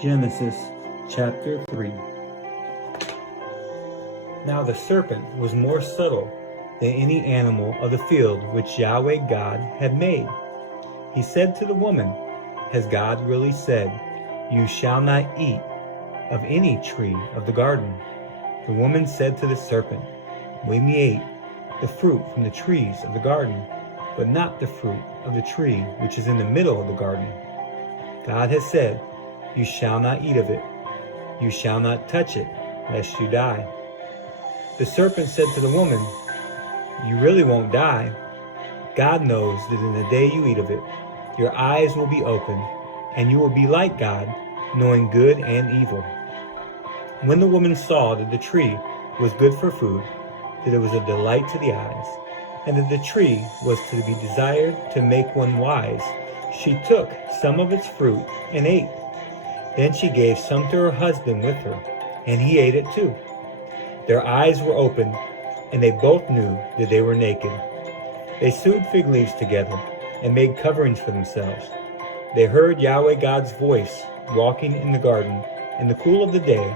Genesis chapter 3. Now the serpent was more subtle than any animal of the field which Yahweh God had made. He said to the woman, "Has God really said, 'You shall not eat of any tree of the garden'?" The woman said to the serpent, "We may eat the fruit from the trees of the garden, but not the fruit of the tree which is in the middle of the garden. God has said, 'You shall not eat of it. You shall not touch it, lest you die.'" The serpent said to the woman, "You really won't die. God knows that in the day you eat of it, your eyes will be opened, and you will be like God, knowing good and evil." When the woman saw that the tree was good for food, that it was a delight to the eyes, and that the tree was to be desired to make one wise, she took some of its fruit and ate. Then she gave some to her husband with her, and he ate it too. Their eyes were opened, and they both knew that they were naked. They sewed fig leaves together and made coverings for themselves. They heard Yahweh God's voice walking in the garden in the cool of the day,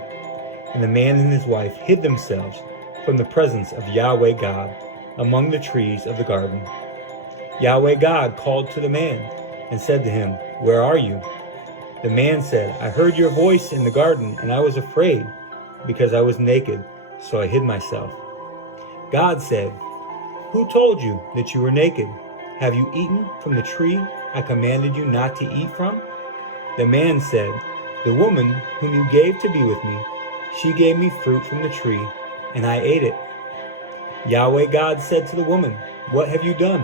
and the man and his wife hid themselves from the presence of Yahweh God among the trees of the garden. Yahweh God called to the man and said to him, "Where are you?" The man said, "I heard your voice in the garden, and I was afraid because I was naked, so I hid myself." God said, "Who told you that you were naked? Have you eaten from the tree I commanded you not to eat from?" The man said, "The woman whom you gave to be with me, she gave me fruit from the tree, and I ate it." Yahweh God said to the woman, "What have you done?"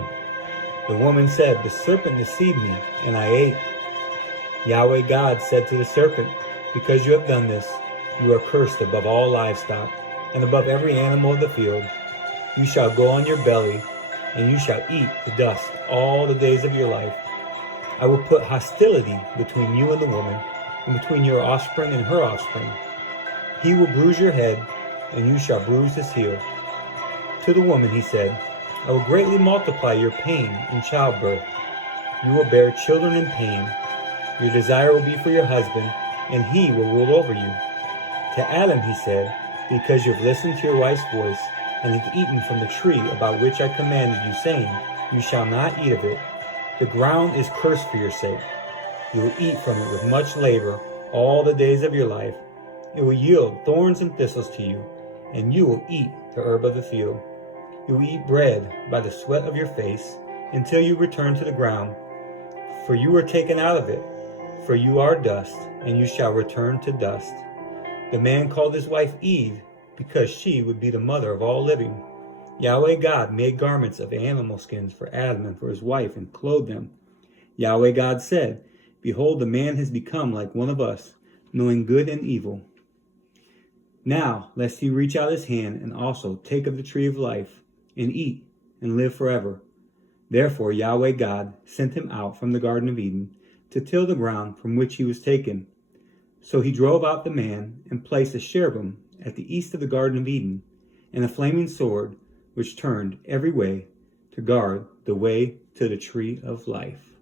The woman said, "The serpent deceived me, and I ate." Yahweh God said to the serpent, "Because you have done this, you are cursed above all livestock, and above every animal of the field. You shall go on your belly, and you shall eat the dust all the days of your life. I will put hostility between you and the woman, and between your offspring and her offspring. He will bruise your head, and you shall bruise his heel." To the woman he said, "I will greatly multiply your pain in childbirth. You will bear children in pain. Your desire will be for your husband, and he will rule over you." To Adam he said, "Because you have listened to your wife's voice, and have eaten from the tree about which I commanded you, saying, 'You shall not eat of it,' the ground is cursed for your sake. You will eat from it with much labor all the days of your life. It will yield thorns and thistles to you, and you will eat the herb of the field. You will eat bread by the sweat of your face until you return to the ground, for you were taken out of it, for you are dust, and you shall return to dust." The man called his wife Eve, because she would be the mother of all living. Yahweh God made garments of animal skins for Adam and for his wife, and clothed them. Yahweh God said, "Behold, the man has become like one of us, knowing good and evil. Now, lest he reach out his hand and also take of the tree of life, and eat, and live forever." Therefore Yahweh God sent him out from the Garden of Eden to till the ground from which he was taken. So he drove out the man, and placed a cherubim at the east of the Garden of Eden, and a flaming sword which turned every way to guard the way to the tree of life.